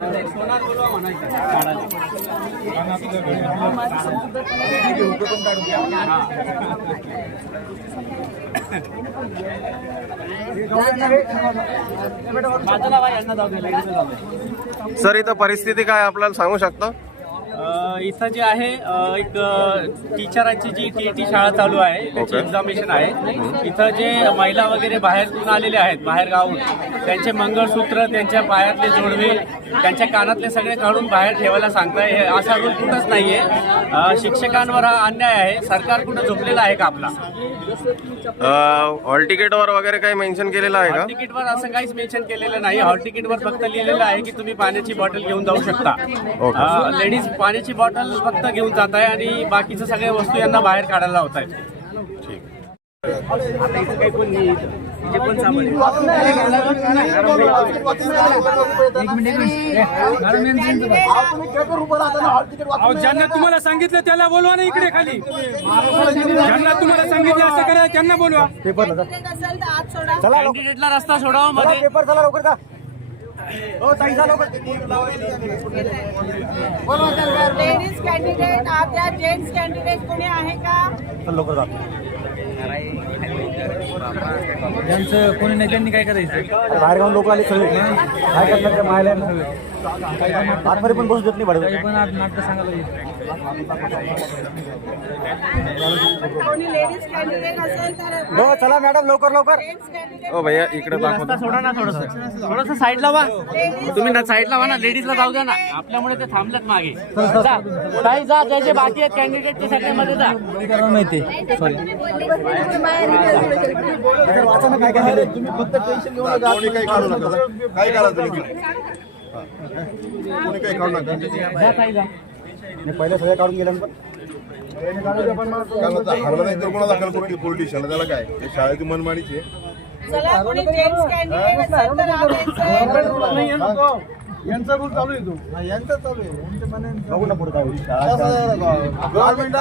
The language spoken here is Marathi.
सर इथं परिस्थिती काय आपल्याला सांगू शकता? इथं जे आहे एक टीचरांची जी टीईटी शाळा चालू आहे त्याची एक्झामिनेशन आहे. इथं जे महिला वगैरे बाहेरून आलेले आहेत बाहेर गावून त्यांचे मंगळसूत्र त्यांच्या पायातले जोडवे त्यांच्या कानातले सगळे काढून बाहेर ठेवायला सांगताय. असा रूल कुठंच नाहीये. शिक्षकांवर हा अन्याय आहे. सरकार कुठं झोपलेला आहे का आपला? हॉल तिकीटवर वगैरे काही मेन्शन केलेलं आहे का? हॉल तिकीटवर असं काहीच मेन्शन केलेलं नाही. हॉल तिकीटवर फक्त लिहिलेलं आहे की तुम्ही पाण्याची बॉटल घेऊन जाऊ शकता. लेडीज पाण्याची बॉटल फक्त घेऊन जात आहे आणि बाकीच्या सगळ्या वस्तू यांना बाहेर काढायला लावत आहेत. आता इथं काही कोण नाही. ज्यांना तुम्हाला सांगितलं त्याला बोलवा ना इकडे खाली. ज्यांना तुम्हाला सांगितलं असं करा त्यांना बोलवा. कॅन्डिडेटला रस्ता सोडावा मध्ये. पेपर चला लवकर का. लेडीज कॅन्डिडेट आता जेंट्स कॅन्डिडेट कोणी आहे का? लवकर ज्यांचं कोणी नाही त्यांनी काय करायचं? बाहेर गावून लोक आले सगळे काय करतात मायला आतमध्ये पण बसू देत नाही भाडं. पण आज नाटक सांगायला कोणी लेडीज कॅन्डिडेट असेल तर हो चला मॅडम लवकर लवकर. जेंट्स कॅन्डिडेट ओ भैया इकडे रस्ता दाखवा. सोडा ना थोडंसं साईडला व्हा. तुम्ही ना साईडला व्हा ना. लेडीजला जाऊ द्या ना. आपल्यामुळे ते थांबलेत मागे. जा ताई जा. त्याचे बाकी आहेत कॅन्डिडेट ते सगळे मध्ये जा. माहिती सॉरी वाचा ना काय काय तुम्ही फक्त टेन्शन घेऊ नका. कोणी काही काढू नका. काय करा तुम्ही कोणी काही काढू नका. जा ताई जा. मी पहिले सगळे काढून गेले पण हरला नाही तर कोणा दाखल करून पोलीस स्टेशनला. त्याला काय हे शाळेची मनमानीची आहे. चला कोणी जेंट्स कॅन्डिडेट असेल तर आणायचं. यांचा रूल चालू आहे. तो यांचा चालू आहे. बघू ना पुढे काय होईल. गव्हर्नमेंट